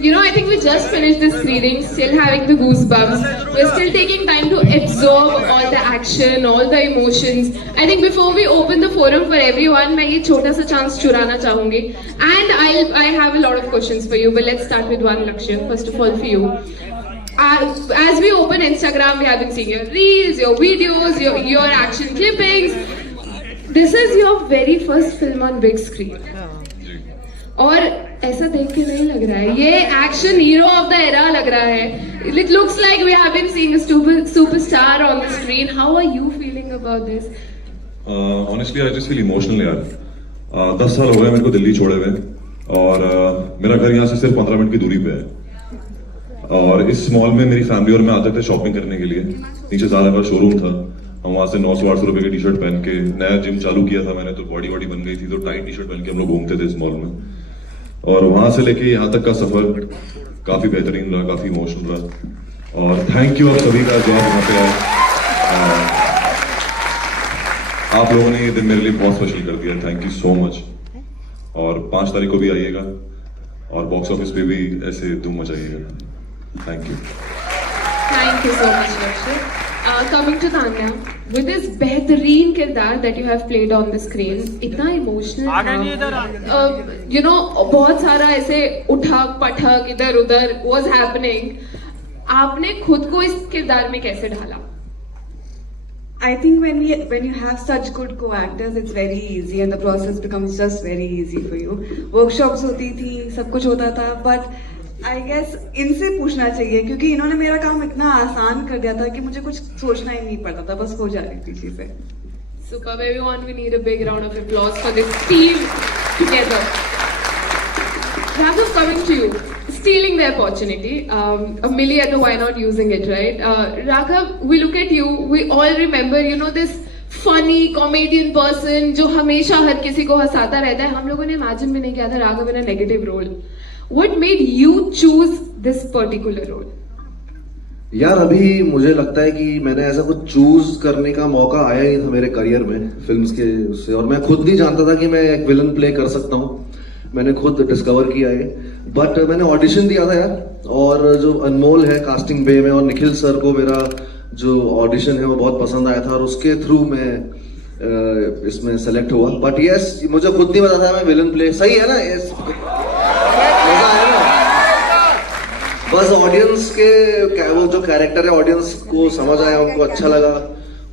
You know, I think we just finished this screening, still having the goosebumps. We're still taking time to absorb all the action, all the emotions. I think before we open the forum for everyone, मैं ये छोटा सा chance चुराना चाहूँगी. And I have a lot of questions for you, but let's start with one, Lakshya. First of all, for you. As we open Instagram, we have been seeing your reels, your videos, your action clippings. This is your very first film on big screen. और ऐसा देख के नहीं लग रहा है, ये action hero of the era लग रहा है. It looks like we have been seeing a superstar on the screen. How are you feeling about this? Honestly, I just feel emotional यार. 10 साल हो गए मेरे को दिल्ली छोड़े हुए और मेरा घर यहाँ से सिर्फ 15 मिनट की दूरी पे है और इस मॉल में मेरी फैमिली और मैं आते थे शॉपिंग करने के लिए. नीचे ज़्यादा बड़ा शोरूम था, हम वहाँ से 900-800 रुपए की टी शर्ट पहन के, नया जिम चालू किया था मैंने तो बॉडी बन गई थी तो टाइट टी शर्ट पहन के हम लोग घूमते थे इस मॉल में. और वहां से लेके यहाँ तक का सफर काफी बेहतरीन रहा, काफी इमोशनल रहा और थैंक यू आप सभी का जो आप यहाँ पे आए. आप लोगों ने ये दिन मेरे लिए बहुत स्पेशल कर दिया. Thank you so much. और 5 तारीख को भी आइएगा और बॉक्स ऑफिस पे भी ऐसे धूम मचाइएगा. Thank you. Thank you so much, Lakshya. Coming to Tanya, with this बेहतरीन किरदार that you have played on the screen, इतना इमोशनल था, you know, बहुत सारा ऐसे उठक पटक इधर उधर was happening. आपने खुद को इस किरदार में कैसे ढाला? I think when you have such good co-actors, it's very easy and the process becomes just very easy for you. Workshops होती थी, सब कुछ होता था, but I guess इनसे पूछना चाहिए क्योंकि इन्होंने मेरा काम इतना आसान कर दिया था कि मुझे कुछ सोचना ही नहीं पड़ता था, बस हो जा रही थी चीजें. Super, everyone, we need a big round of applause for this team together. Raghav, coming to you, stealing the opportunity. A Millie at the why not using it, right? Raghav, we look at you, we all remember, you know, this funny comedian person जो हमेशा हर किसी को हंसाता रहता है. हम लोगों ने imagine भी नहीं किया था Raghav in a negative role. What made you choose this particular role? यार अभी मुझे लगता है कि मैंने ऐसा कुछ चूज करने का मौका आया ही था मेरे करियर में फिल्म्स के उससे, और मैं खुद नहीं जानता था कि मैं एक विलन प्ले कर सकता हूँ. मैंने खुद डिस्कवर किया है, बट मैंने ऑडिशन दिया था यार, और जो अनमोल है कास्टिंग बे में और निखिल सर को मेरा जो ऑडिशन है वो बहुत पसंद आया था और उसके थ्रू मैं इसमें सेलेक्ट हुआ. बट यस, मुझे खुद नहीं पता था मैं विलन प्ले. सही है ना, मजा आया ना. बस ऑडियंस के वो जो कैरेक्टर है ऑडियंस को समझ आया, उनको अच्छा लगा,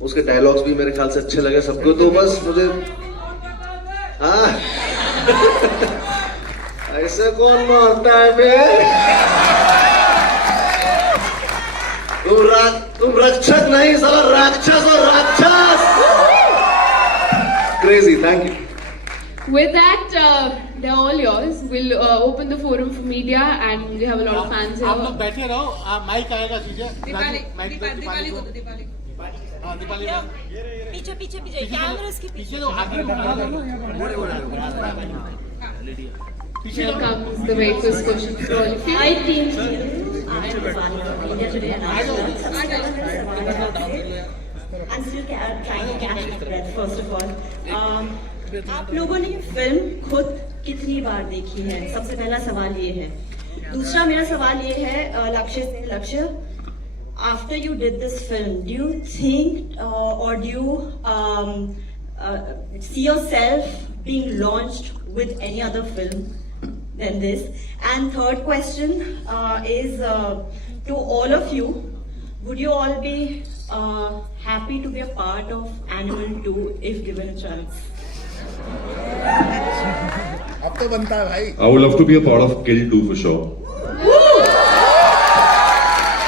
उसके डायलॉग्स भी मेरे ख्याल से अच्छे लगे सबको, तो बस मुझे हाँ ऐसे कौन मारता है बे? तुम रक्षक नहीं, साला राक्षस और राक्षस. Crazy. Thank you. With that, they're all yours. We'll open the forum for media and we have a lot of fans here. आप लोग बैठे रहो, माइक आएगा सीधे. दीपाली को पीछे कैमरा इसके पीछे तो आगे Here comes the very first question for all of you. Hi team. I am Dipali. India today announced. I'm still trying to catch my breath first of all. आप लोगों ने ये फिल्म खुद कितनी बार देखी है? सबसे पहला सवाल ये है. दूसरा मेरा सवाल ये है लक्ष्य, after you did this film, do you think or do you see yourself being launched with any other film than this? And third question is to all of you, would you all be happy to be a part of Animal 2 if given a chance? अब तो बनता है भाई. I would love to be a part of Kill 2 for sure.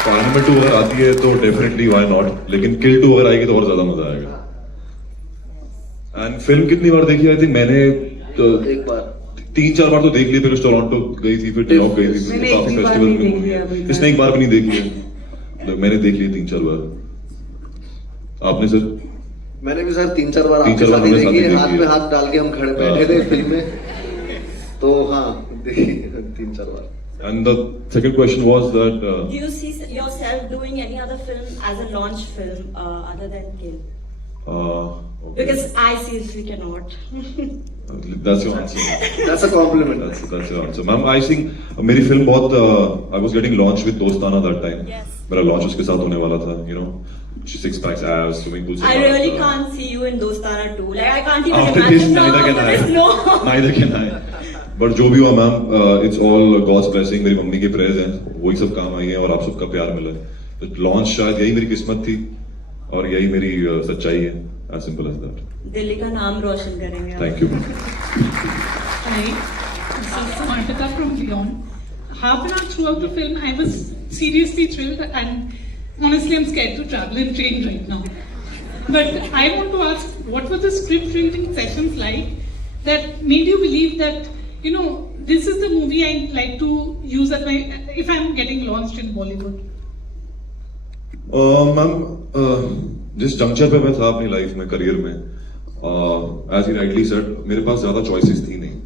तो Animal 2 अगर आती है तो definitely why not, लेकिन Kill 2 अगर आएगी तो और ज्यादा मजा आएगा. एंड फिल्म कितनी बार देखी? आई थिंक मैंने तो एक बार 3-4 बार तो देख ली. फिर टोरंटो गई थी, फिर न्यूयॉर्क गई थी, फिर काफी फेस्टिवल में घूमी है. इसने एक बार भी नहीं देखी है, मैंने देख ली 3-4 बार. आपने सर? मैंने भी सर 3-4 बार आपके साथ ही देखी है. हाथ में हाथ डाल के हम खड़े बैठे थे फिल्म में, तो हाँ देखी 3-4 बार. And the second question was that do you see yourself doing any other film as a launch film other than Kill? Okay. Because I seriously cannot. That's your answer. That's a compliment. That's your answer. Ma'am, I think मेरी film बहुत I was getting launched with दोस्ताना that time. Yes. मेरा launch उसके साथ होने वाला था, you know. 6 packs abs, swimming pool. I really can't see you in Dostana too. Like I can't even After this, imagine now. neither can I. No. Neither can I. But जो भी हुआ ma'am, it's all God's blessing. मेरी mummy के prayers हैं, वही सब काम आई हैं और आप सबका प्यार मिला है. तो लॉन्च शायद यही मेरी किस्मत थी और यही मेरी सच्चाई है. As simple as that. Delhi का नाम रोशन करेंगे. Thank you. Hi, this is Samarthika from Beyond. Half an hour throughout the film, I was seriously thrilled, and honestly, I'm scared to travel in train right now. But I want to ask, what were the script reading sessions like that made you believe that, you know, this is the movie I'd like to use as my, if I'm getting launched in Bollywood? Ma'am, जिस juncture पे मैं था अपनी life में, career में, as ही rightly said, मेरे पास ज्यादा choices थी नहीं,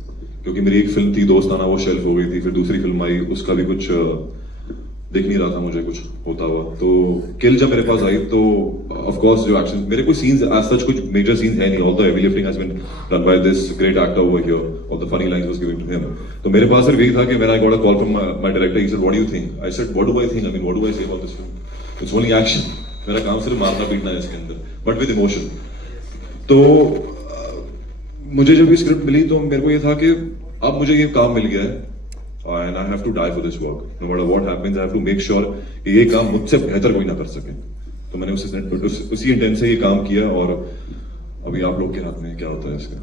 क्योंकि मेरी एक फिल्म थी दोस्ताना, वो शेल्फ हो गई थी. फिर दूसरी फिल्म आई, उसका भी कुछ दिख नहीं रहा था मुझे कुछ होता हुआ. तो किल जब मेरे पास आई तो ऑफ कोर्स जो एक्शन, मेरे कोई सीन्स एज सच कुछ मेजर सीन्स है नहीं. All the heavy lifting has been done by this great actor over here, all the funny lines was given to him. तो मेरे पास सिर्फ यही था कि when I got a call from my director, he said what do you think? I said what do I think? I mean what do I say about this film? It's only action. मेरा काम सिर्फ मारना पीटना है इसके अंदर, but with emotion. तो मुझे जब ये स्क्रिप्ट मिली तो मेरे को ये था कि अब मुझे ये काम मिल गया है and I have to die for this work. No matter what happens, I have to make sure कि ये काम मुझसे बेहतर कोई ना कर सके. तो मैंने उसी इंटेंट से ये काम किया और अभी आप लोग के हाथ में क्या होता है इसका.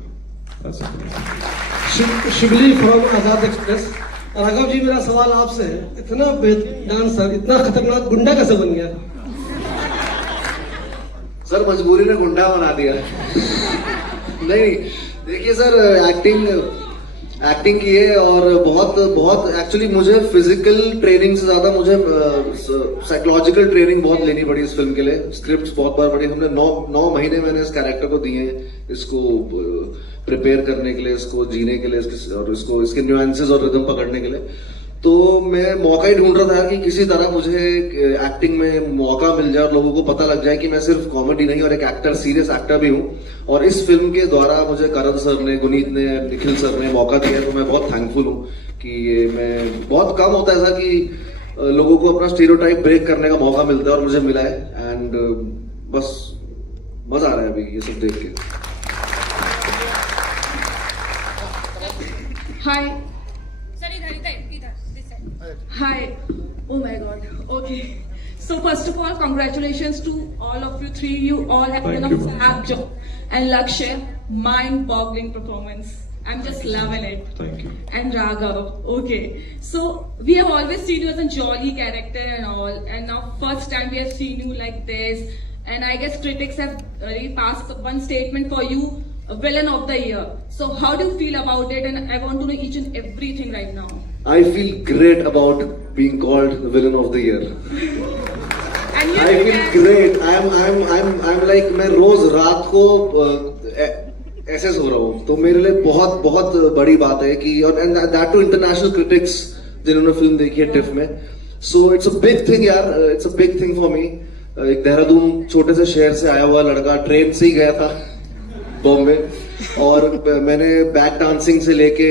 शिवली from Azad express. Raghav ji, मेरा सवाल आपसे है, इतना बेहतरीन डांसर, इतना खतरनाक गुंडा कैसे बन गया? सर मजबूरी ने गुंडा बना दिया. नहीं, देखिए सर, एक्टिंग की है और बहुत एक्चुअली मुझे फिजिकल ट्रेनिंग से ज्यादा मुझे साइकोलॉजिकल ट्रेनिंग बहुत लेनी पड़ी इस फिल्म के लिए. स्क्रिप्ट्स बहुत बार पढ़ी हमने. 9 महीने मैंने इस कैरेक्टर को दिए इसको प्रिपेयर करने के लिए, इसको जीने के लिए, और इसके न्यूएंसेस और रिदम पकड़ने के लिए. तो मैं मौका ही ढूंढ रहा था कि किसी तरह मुझे एक्टिंग में मौका मिल जाए और लोगों को पता लग जाए कि मैं सिर्फ कॉमेडी नहीं और एक एक्टर, सीरियस एक्टर भी हूं. और इस फिल्म के द्वारा मुझे करण सर ने, गुनीत ने, निखिल सर ने मौका दिया, तो मैं बहुत थैंकफुल हूं कि ये मैं बहुत कम होता है ऐसा कि लोगों को अपना स्टीरियोटाइप ब्रेक करने का मौका मिलता है और मुझे मिला है. एंड बस मजा आ रहा है अभी ये सब देख के. Hi. Hi. Oh my God. Okay. So first of all, congratulations to all of you three. You all have Thank done you, a ma'am. fab job. And Lakshya, mind-boggling performance. I'm just loving it. Thank you. And Raghav. Okay. So we have always seen you as a jolly character and all. And now first time we have seen you like this. And I guess critics have really passed one statement for you, villain of the year. So how do you feel about it? And I want to know each and everything right now. I feel great about being called the villain of the year. And you I feel great. I'm like मैं रोज रात को ऐसे सो रहा हूँ. तो मेरे लिए बहुत बहुत बड़ी बात है कि, और and that too international critics जिन्होंने फिल्म देखी है टिफ में. So it's a big thing यार. It's a big thing for me. एक देहरादून छोटे से शहर से आया हुआ लड़का, ट्रेन से ही गया था बॉम्बे, और मैंने बैक डांसिंग से लेके,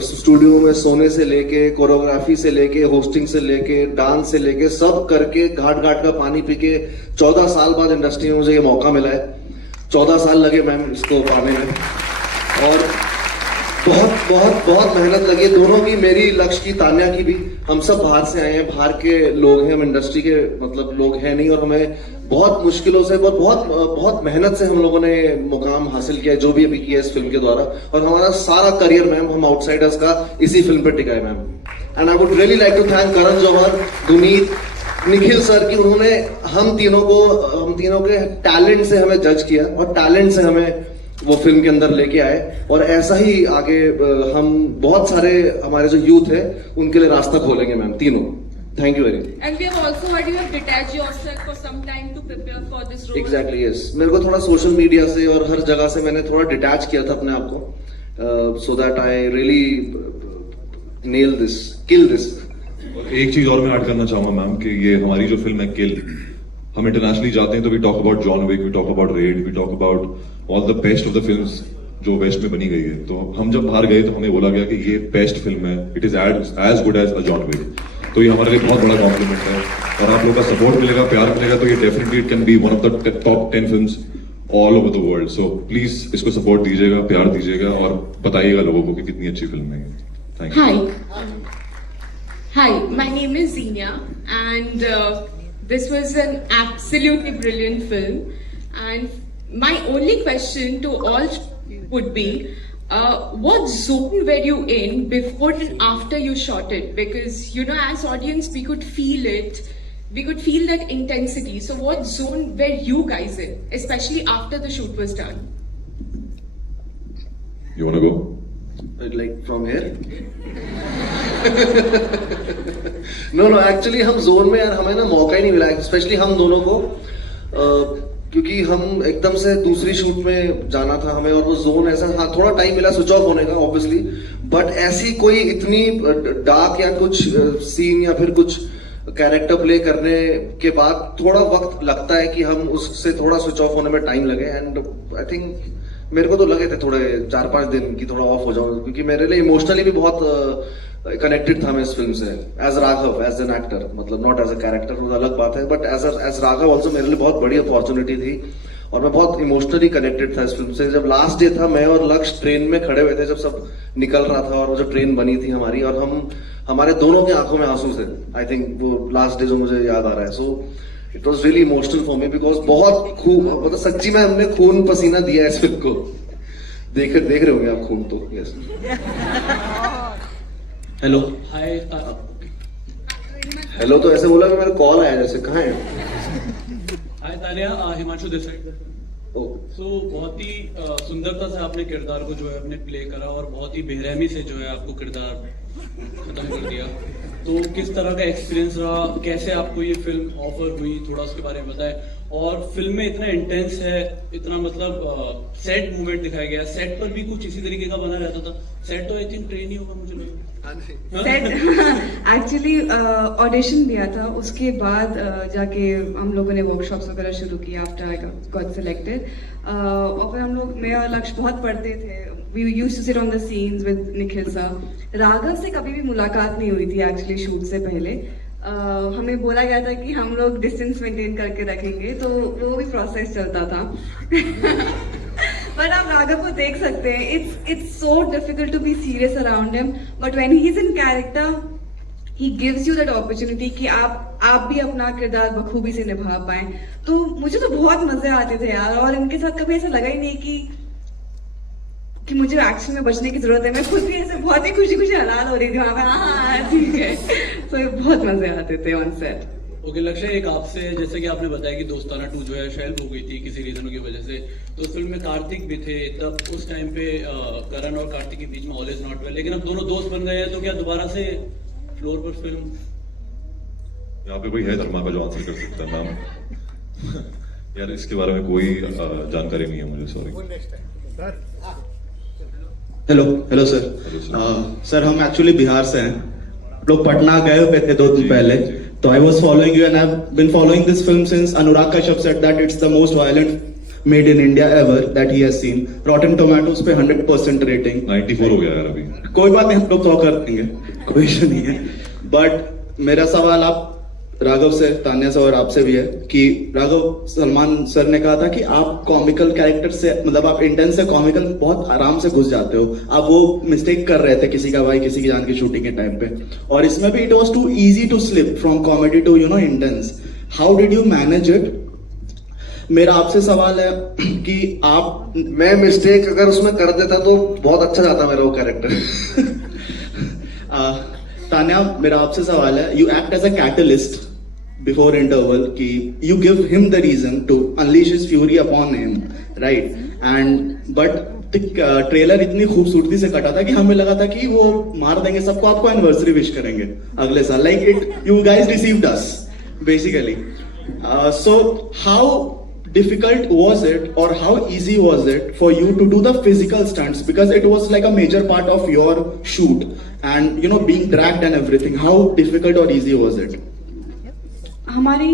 स्टूडियो में सोने से लेके, कोरियोग्राफी से लेके, होस्टिंग से लेके, डांस से लेके, सब करके घाट घाट का पानी पी के 14 साल बाद इंडस्ट्री में मुझे ये मौका मिला है. 14 साल लगे मैम इसको पाने में, और बहुत बहुत बहुत मेहनत लगी है दोनों की, मेरी, लक्ष्य की, तान्या की भी. हम सब बाहर से आए हैं, बाहर के लोग हैं, हम इंडस्ट्री के मतलब लोग हैं नहीं, और हमें बहुत मुश्किलों से, बहुत मेहनत से हम लोगों ने मुकाम हासिल किया है जो भी अभी किया है इस फिल्म के द्वारा. और हमारा सारा करियर मैम हम आउटसाइडर्स का इसी फिल्म पे टिका है ma'am. And I would really like to thank Karan Johar, Guneet, Nikhil sir की उन्होंने हम तीनों के टैलेंट से हमें जज किया और टैलेंट से हमें वो फिल्म के अंदर लेके आए. और ऐसा ही आगे हम बहुत सारे हमारे जो यूथ है उनके लिए रास्ता खोलेंगे मैम तीनों. Thank you very much. And we have also heard you have detached yourself for some time to prepare for this role. Exactly yes. मेरे को थोड़ा सोशल मीडिया से और हर जगह से मैंने थोड़ा डिटैच किया था अपने आप को, so that I really nail this, kill this. एक चीज और मैं ऐड करना चाहूंगा मैम कि ये हमारी जो फिल्म है किल, हम इंटरनेशनली जाते हैं तो we talk about John Wick, we talk about Raid, we talk about all the best of the films जो वेस्ट में बनी गई है. तो हम जब बाहर गए तो हमें बोला गया कि ये बेस्ट फिल्म है, it is as good as a John Wick. तो ये हमारे लिए बहुत बड़ा कॉम्प्लीमेंट है और आप लोगों का सपोर्ट मिलेगा, प्यार मिलेगा तो ये definitely it can be one of the top 10 films all over the world. So please इसको सपोर्ट दीजिएगा, प्यार दीजिएगा और बताइएगा लोगों को कि कितनी अच्छी फिल्म है. Thank you. Hi, my name is Zenia, and this was an absolutely brilliant film. And my only question to all would be, what zone were you in before and after you shot it? Because, you know, as audience, we could feel it. We could feel that intensity. So what zone were you guys in, especially after the shoot was done? You wanna go? Like from here? No, actually हम zone में यार हमें ना मौका ही नहीं मिला, specially हम दोनों को, क्योंकि हम एकदम से दूसरी शूट में जाना था हमें और वो जोन ऐसा, हाँ थोड़ा टाइम मिला स्विच ऑफ होने का ऑब्वियसली, बट ऐसी कोई इतनी डार्क या कुछ सीन या फिर कुछ कैरेक्टर प्ले करने के बाद थोड़ा वक्त लगता है कि हम उससे थोड़ा स्विच ऑफ होने में टाइम लगे. एंड आई थिंक मेरे को तो लगे थे थोड़े 4-5 दिन की थोड़ा ऑफ हो जाऊं, क्योंकि मेरे लिए इमोशनली भी बहुत कनेक्टेड था मैं इस फिल्म से, as Raghav, as an actor, मतलब नॉट एज अ कैरेक्टर, वो अलग बात है, बट एज राघव ऑल्सो मेरे लिए बहुत बड़ी अपॉर्चुनिटी थी और मैं बहुत इमोशनली कनेक्टेड था इस फिल्म से. जब लास्ट डे था, मैं और लक्ष्य ट्रेन में खड़े हुए थे जब सब निकल रहा था और वो जो ट्रेन बनी थी हमारी, और हमारे दोनों की आंखों में आंसू थे. आई थिंक वो लास्ट डे जो मुझे याद आ रहा है. So it was really emotional for me, because बहुत खूब, मतलब सच्ची में हमने खून पसीना दिया इस फिल्म को. देख रहे होंगे आप खून तो. यस. हेलो. हाय. हेलो तो ऐसे बोला कि मेरा कॉल आया जैसे. कहाँ है? हाय तानिया, हिमांशु दिस साइड. सो बहुत ही सुंदरता से आपने किरदार को जो है अपने प्ले करा और बहुत ही बेरहमी से जो है आपको किरदार खत्म कर दिया. तो किस तरह का एक्सपीरियंस रहा, कैसे आपको ये फिल्म ऑफर हुई, थोड़ा उसके बारे में बताएं. और फिल्म में इतना इंटेंस है, इतना मतलब सेट मूवमेंट दिखाया गया, सेट पर भी कुछ इसी तरीके का बना रहता था. सेट तो आई थिंक ट्रेन ही होगा मुझे लगता. सेट एक्चुअली ऑडिशन दिया था, उसके बाद जाके हम लोगों ने वर्कशॉप्स वगैरह शुरू किया आफ्टर आई गॉट सिलेक्टेड. और फिर हम लोग, मैं और लक्ष्य बहुत पढ़ते थे. We used to sit on the scenes with Nikhil sir. Raghav से कभी भी मुलाकात नहीं हुई थी एक्चुअली शूट से पहले. हमें बोला गया था कि हम लोग डिस्टेंस मेंटेन करके रखेंगे, तो वो भी प्रोसेस चलता था. बट आप राघव को देख सकते हैं, it's so difficult to be serious around him, but when he is in character he gives you that opportunity कि आप भी अपना किरदार बखूबी से निभा पाए. तो मुझे तो बहुत मजे आते थे यार, और इनके साथ कभी ऐसा लगा ही नहीं कि मुझे एक्शन में बचने की जरूरत है. मैं खुद भी ऐसे बहुत ही खुशी हलाल हो रही थी वहां पे. हाँ ठीक है. तो बहुत मजे आते थे ऑन सेट. ओके लक्ष्य, एक आपसे, जैसे कि आपने बताया कि दोस्ताना 2 जो है शेल्फ हो गई थी किसी रीजनों की वजह से, तो फिल्म में कार्तिक भी थे, तब उस टाइम पे करण और कार्तिक के बीच में ऑल इज नॉट वेल, लेकिन अब दोनों दोस्त बन गए हैं, तो क्या दोबारा से फ्लोर पर फिल्म? यहाँ पे कोई है धर्मा का जो आंसर कर सकता है नाम? यार इसके बारे में कोई जानकारी नहीं है मुझे, सॉरी. Hello sir. सर हम एक्चुअली बिहार से हैं, लोग पटना गए हुए थे 2 दिन पहले, तो I was following you and I have been following this film since Anurag Kashyap said that it's the most violent made in India ever that he has seen. Rotten Tomatoes पे 100% रेटिंग. 94 हो गया यार अभी. कोई बात नहीं, हम लोग 100 कर देंगे, कोई इशू नहीं है. बट मेरा सवाल आप राघव से, तान्या से और आपसे भी है कि राघव, सलमान सर ने कहा था कि आप कॉमिकल कैरेक्टर से, मतलब आप इंटेंस से कॉमिकल बहुत आराम से घुस जाते हो. आप वो मिस्टेक कर रहे थे किसी का भाई किसी की जान की शूटिंग के टाइम पे, और इसमें भी it was too easy to slip from comedy to you know intense. How did you manage it? मेरा आपसे सवाल है कि आप, मैं मिस्टेक अगर उसमें कर देता तो बहुत अच्छा जाता मेरा वो कैरेक्टर. तान्या, मेरा आपसे सवाल है, you act as a catalyst before interval कि you give him the reason to unleash his fury upon him, right? And but trailer इतनी खूबसूरती से कटा था कि हमें लगा था कि वो मार देंगे सबको, आपको एनिवर्सरी विश करेंगे अगले साल, like it you guys received us basically. So how difficult was it or how easy was it for you to do the physical stunts, because it was like a major part of your shoot and you know being dragged and everything? How difficult or easy was it? हमारी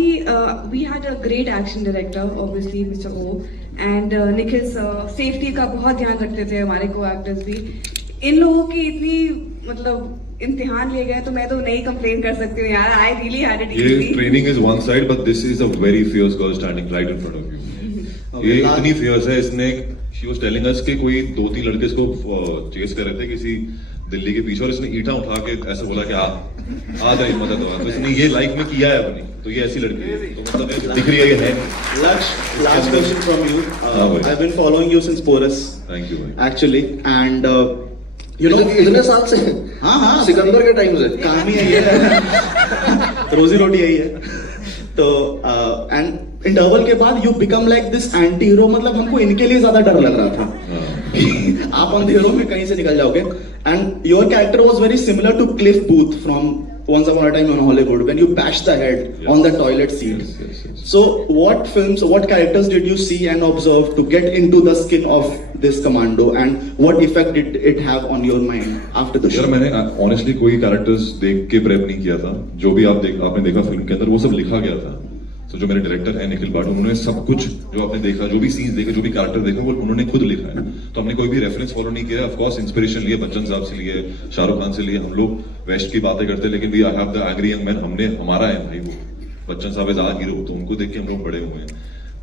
we had a great action director obviously mister O and Nikhil sir safety का बहुत ध्यान रखते थे हमारे को actors भी. इन लोगों की इतनी मतलब इम्तिहान लिए गए तो मैं तो नहीं कंप्लेन कर सकती हूँ यार. आई रियली हैड इट ये easy. Training is one side but this is a very fierce girl standing right in front of you. ये इतनी फियर्स है. इसने शी वाज टेलिंग अस कि कोई 2-3 लड़के इसको चेस कर रहे थे किसी दिल्ली के पीछे और इसने ईंटा उठा के ऐसा बोला कि आ जा हिम्मत है तो इसने ये लाइफ में किया है अपनी. तो ये ऐसी लड़की है तो मतलब ये दिख रही है ये है. Laksh, last question from you. bhai. I've been following you since Porus, thank you भाई. actually, and you know, इतने साल से हाँ सिकंदर के टाइम से काम ही यही है. रोजी रोटी यही है. तो एंड इंटरवल के बाद you become like this anti hero. मतलब हमको इनके लिए ज्यादा डर लग रहा था आप अंधेरों में कहीं से निकल जाओगे. And your character was very similar to Cliff Booth from Once Upon a Time in Hollywood when you bashed the head on the toilet seat. Yes. So what characters did you see and observe to get into the skin of this commando, and what effect did it have on your mind after the show? यार मैंने honestly कोई characters देख के prep नहीं किया था. जो भी आपने देखा फिल्म के अंदर वो सब लिखा गया था. तो जो मेरे डायरेक्टर है निखिल भाट उन्होंने सब कुछ जो आपने देखा जो भी सीन्स देखे जो भी कैरेक्टर देखा वो उन्होंने खुद लिखा है. तो हमने कोई भी रेफरेंस फॉलो नहीं किया. ऑफ कोर्स इंस्पिरेशन लिए बच्चन साहब से लिए शाहरुख खान से लिए. हम लोग वेस्ट की बातें करते लेकिन we I have the angry young man. हमने हमारा है भाई वो बच्चन साहब इज आवर हीरो. तो उनको देख के हम लोग बड़े हुए हैं.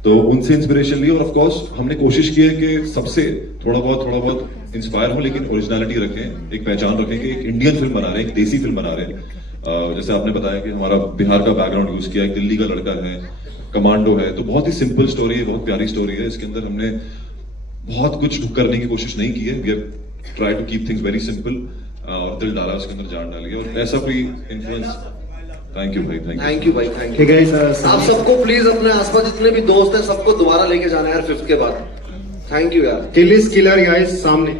तो उनसे इंस्पिरेशन ली और ऑफ कोर्स हमने कोशिश की है कि सबसे थोड़ा बहुत इंस्पायर हो लेकिन ओरिजिनलिटी रखें. एक पहचान रखें कि एक इंडियन फिल्म बना रहे हैं एक देसी फिल्म बना रहे हैं. जैसे आपने बताया कि हमारा बिहार का बैकग्राउंड यूज किया है. दिल्ली का लड़का है कमांडो है. तो बहुत ही सिंपल स्टोरी है बहुत प्यारी स्टोरी है. इसके अंदर हमने बहुत कुछ करने की कोशिश नहीं की है. We have try to keep things very simple और दिल डाला उसके अंदर जान डाली और ऐसा कोई इन्फ्लुएंस. थैंक यू भाई. थैंक यू भाई. Thank you. आप सबको प्लीज अपने आसपास जितने भी दोस्त हैं सबको दोबारा लेके जाना है यार 5th के बाद. थैंक यू यार. किल इज किलर गाइस सामने.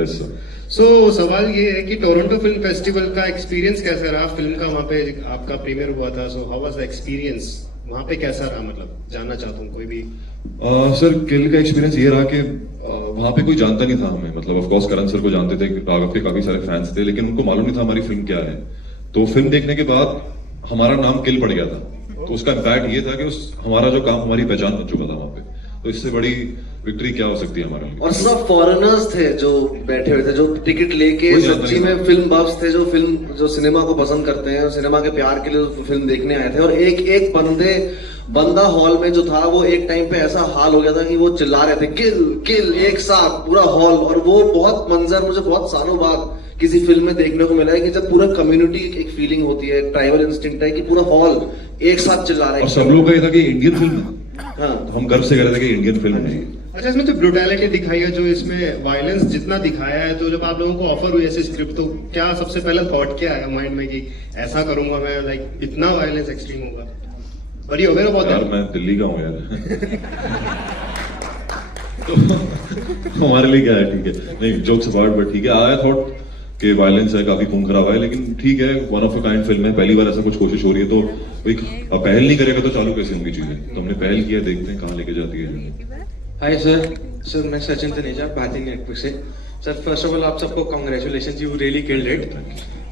Yes sir. सो सवाल ये है कि टोरंटो फिल्म फेस्टिवल का एक्सपीरियंस कैसा रहा. फिल्म का वहाँ पे आपका प्रीमियर हुआ था. So how was the experience वहाँ पे कैसा रहा. मतलब जानना चाहता हूँ कोई भी. सर किल का एक्सपीरियंस ये रहा कि वहाँ पे कोई जानता नहीं था हमें. मतलब ऑफ कोर्स करण सर को जानते थे राघव के काफी सारे फैंस थे लेकिन उनको मालूम नहीं था हमारी फिल्म क्या है. तो फिल्म देखने के बाद हमारा नाम किल पड़ गया था. तो उसका इम्पैक्ट ये था कि हमारा जो काम हमारी पहचान बन चुका था वहाँ पे. तो इससे बड़ी विक्ट्री क्या हो सकती है हमारे लिए. और सब फॉरेनर्स थे जो बैठे हुए थे जो टिकट लेके सच्ची में फिल्म बफ्स थे जो सिनेमा को पसंद करते हैं सिनेमा के प्यार के लिए फिल्म देखने आए थे. और एक बंदा हॉल में जो था वो एक टाइम पे ऐसा हाल हो गया था कि वो चिल्ला रहे थे किल किल एक साथ पूरा हॉल. और वो बहुत मंजर मुझे बहुत सालों बाद किसी फिल्म में देखने को मिला है कि जब पूरा कम्युनिटी एक फीलिंग होती है ट्राइबल इंस्टिंक्ट है कि पूरा हॉल एक साथ चिल्ला रहे हैं. और सब लोग का ये था कि इंडियन फिल्म है. हाँ तो हम गर्व से कह रहे थे कि इंडियन फिल्म है. अच्छा इसमें तो ब्रूटैलिटी दिखाई है जो इसमें वायलेंस जितना दिखाया है. तो जब आप लोगों को ऑफर हुई ऐसी स्क्रिप्ट तो क्या सबसे पहला थॉट क्या आया माइंड में कि ऐसा करूंगा मैं लाइक इतना वायलेंस एक्सट्रीम होगा. और ये अवेयर बहुत यार मैं दिल्ली का हूँ यार. तो हमारे लिए क्या है ठीक है. नहीं जोक्स अपार्ट बट ठीक है. आया थॉट कि वायलेंस है काफी खून खराब है लेकिन ठीक है one of a kind film है. पहली बार ऐसा कुछ कोशिश हो रही है तो एक पहल नहीं करेगा तो चालू कैसे होंगी चीजें. तो हमने पहल किया देखते हैं कहाँ लेके जाती है. हाय सर मैं सचिन तनेजा बातें नेटवर्क से. सर फर्स्ट ऑफ ऑल आप सबको congratulations you really killed it.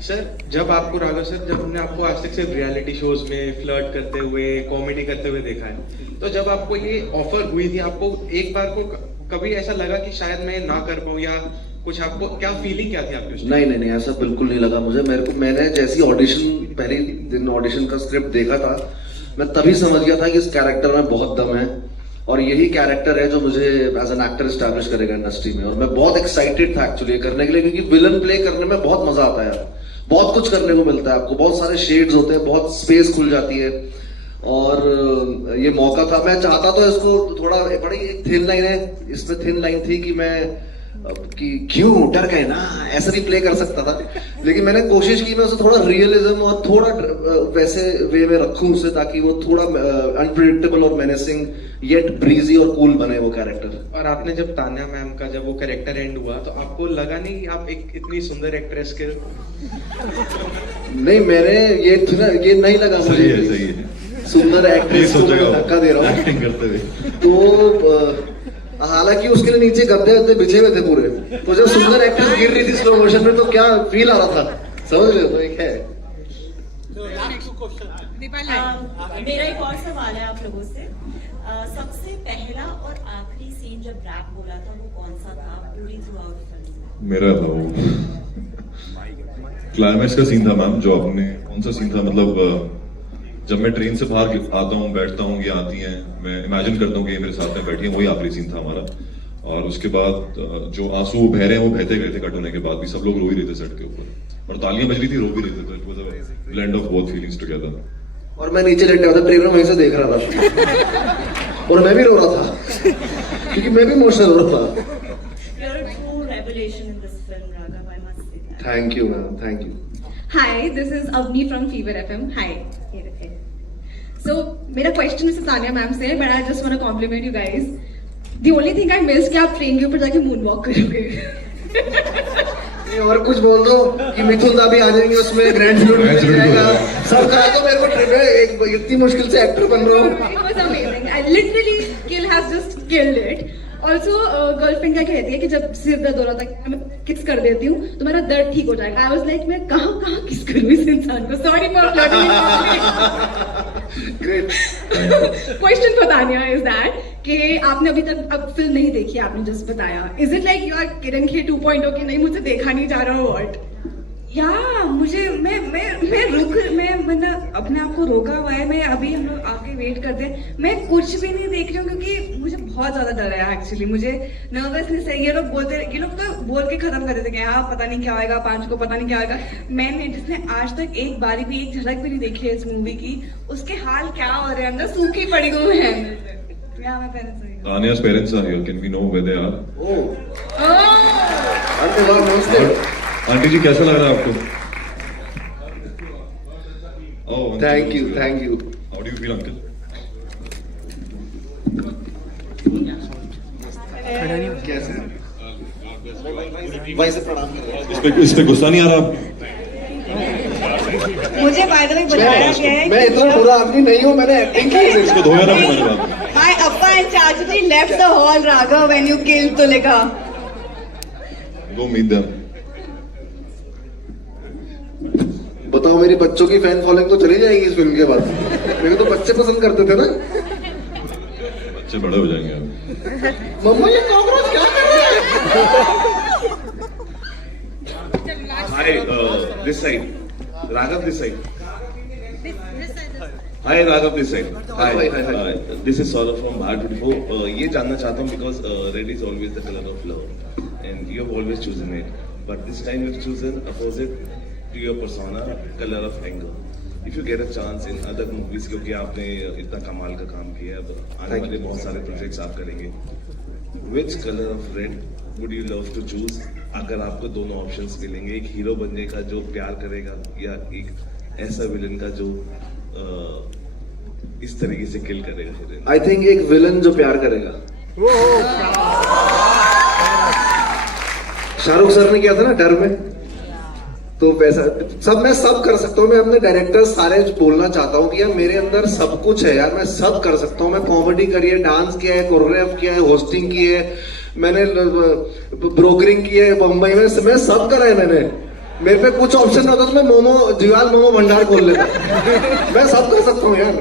Sir जब आपको राघव सर जब हमने आपको आज तक सिर्फ रियलिटी शोज में फ्लर्ट करते हुए कॉमेडी करते हुए देखा है तो जब आपको ये ऑफर हुई थी आपको एक बार को कभी ऐसा लगा कि शायद मैं ना कर पाऊँ या कुछ आपको क्या फीलिंग क्या थी आपकी. नहीं ऐसा बिल्कुल नहीं लगा मुझे. मैंने जैसी ऑडिशन पहले दिन ऑडिशन का स्क्रिप्ट देखा था मैं तभी समझ गया था कि इस कैरेक्टर में बहुत दम है और यही कैरेक्टर है जो मुझे एज एन एक्टर एस्टैब्लिश करेगा इंडस्ट्री में. और मैं बहुत एक्साइटेड था एक्चुअली करने के लिए क्योंकि विलन प्ले करने में बहुत मजा आता है यार. बहुत कुछ करने को मिलता है आपको. बहुत सारे शेड्स होते हैं बहुत स्पेस खुल जाती है और ये मौका था. मैं चाहता तो इसको थोड़ा बड़ी एक थिन लाइन है इसमें थिन लाइन थी कि मैं कि क्यों डर गए ना ऐसा भी प्ले कर सकता था लेकिन मैंने कोशिश की मैं उसे थोड़ा रियलिज्म और थोड़ा वैसे वे में रखूं उसे ताकि वो थोड़ा अनप्रिडिक्टेबल और मेनेसिंग येट ब्रीजी और कूल बने वो कैरेक्टर. और आपने जब तान्या मैम का जब वो कैरेक्टर एंड हुआ तो आपको लगा नहीं आप एक इतनी सुंदर एक्ट्रेस के. नहीं मैंने ये नहीं लगा मुझे. सही है. सुंदर एक्ट्रेस को धक्का दे रहा हूँ एक्टिंग करते हुए. तो हालांकि उसके लिए नीचे गद्दे बिछे हुए थे पूरे. तो जब सुंदर एक्ट्रेस गिर रही थी स्लो मोशन में तो क्या फील आ रहा था समझ रहे हो. तो एक है मेरा एक और सवाल है आप लोगों से। सबसे पहला और आखिरी सीन जब रैप बोला था वो कौन सा था पूरी थ्रू आउट फिल्म? मेरा था वो क्लाइमैक्स का सीन था मैम। जो आपने कौन सा सीन था, मतलब जब मैं ट्रेन से बाहर आता हूँ, बैठता हूँ, ये आती हैं, मैं इमेजिन करता हूँ कि ये मेरे साथ में बैठी है, वही आखिरी सीन था हमारा। और उसके बाद जो आंसू बह रहे हैं वो बहते गए थे कट होने के बाद भी, सब लोग रो ही रहे थे सेट के ऊपर और तालियां बज रही थी, रो भी रहे थे। तो it was a blend of both feelings together. और मैं नीचे लेटा हुआ था, ट्रेलर वहीं से देख रहा था और मैं भी रो रहा था क्योंकि मैं भी इमोशनल हो रहा था। You're a true revelation in this film, Raghav. I must say that. Thank you ma'am, thank you. Hi, this is Avni from Fever FM. Hi. So, मेरा क्वेश्चन इसे तानिया मैम से है, but I just want to compliment you guys. The only thing I missed कि आप train के ऊपर जाके moon walk करोगे। और कुछ बोल दो कि मिथुन दा भी आ जाएंगे उसमें, ग्रैंड फ्लूट मिल जाएगा, सब करा दो मेरे को ट्रिप है। एक इतनी मुश्किल से एक्टर बन रहा हूँ। It was amazing. I literally Kill has just killed it. Also girlfriend क्या कहती है कि जब सिर दर्द हो रहा था मैं किस कर देती हूँ तो मेरा दर्द ठीक हो जाएगा। आई वाज लाइक मैं कहाँ कहाँ किस करूँ इस इंसान को। Sorry for question for Tania is that कि आपने अभी तक अब फिल्म नहीं देखी, आपने जस्ट बताया। Is it like you are Kiran Kher 2.0 कि नहीं मुझे देखा नहीं जा रहा व्हाट? या मुझे मैं मतलब अपने आप को रोका हुआ है। मैं अभी हम लोग आके वेट करते हैं, मैं कुछ भी नहीं देख रही हूँ क्योंकि मुझे बहुत ज्यादा डर है एक्चुअली। मुझे नर्वसनेस है। ये लोग तो बोल के खत्म कर देते कि हाँ पता नहीं क्या होगा, 5 को पता नहीं क्या होगा। मैंने जिसने आज तक एक बारी भी एक झलक भी नहीं देखी है इस मूवी की, उसके हाल क्या हो रहे हैं, अंदर सूखी पड़ी हुई है। Tanya's parents are here. Can we know where they are? Aunty ji कैसा लग रहा है आपको? Oh, thank you, thank you. How do you feel, uncle? कैसे? भाई से प्रणाम करें। इस पे गुस्सा नहीं आ रहा आप? मुझे बाय द वे बुलाया गया है। मैं इतना बुरा आदमी नहीं हूँ, मैंने एक्टिंग की है। इसको धोया ना मैंने बात। My Appa and Chachi left the hall, Raghav, when you killed Tulika. Go meet them. बताओ मेरी बच्चों की फैन फॉलोइंग तो चली जाएगी इस फिल्म के बाद। मेरे तो बच्चे पसंद करते थे ना। बच्चे बड़े हो जाएंगे अब। मम्मा ये कॉकरोच क्या कर रहे हैं? Hi, this side. Raghav, this side. Hi, Raghav, this side. Hi. This is Saurabh from Bharat24. ये जानना चाहता हूँ because red is always the color of love, and you have always chosen it. But this time you have chosen opposite to your persona, color of anger. If you get a chance in other movies, क्योंकि आपने इतना कमाल का काम किया है, अब आने वाले बहुत सारे प्रोजेक्ट्स आप करेंगे. Which color of red would you love to choose? अगर आपको दोनों ऑप्शंस मिलेंगे, एक हीरो बनने का जो प्यार करेगा या एक ऐसा विलन का जो इस तरीके से किल करेगा। आई थिंक एक विलन जो प्यार करेगा। शाहरुख सर ने किया था ना डर में, तो वैसा मैं सब कर सकता हूँ। मैं अपने डायरेक्टर सारे बोलना चाहता हूँ कि यार मेरे अंदर सब कुछ है यार, मैं सब कर सकता हूँ। मैं कॉमेडी करी है, डांस किया है, कोरियोग्राफ किया है, होस्टिंग की है, मैंने ब्रोकरिंग की है मुंबई में, मैं सब करा है मैंने। मेरे पे कुछ ऑप्शन होता तो मैं जीवाल मोमो भंडार खोल लेता। मैं सब कर सकता हूँ यार।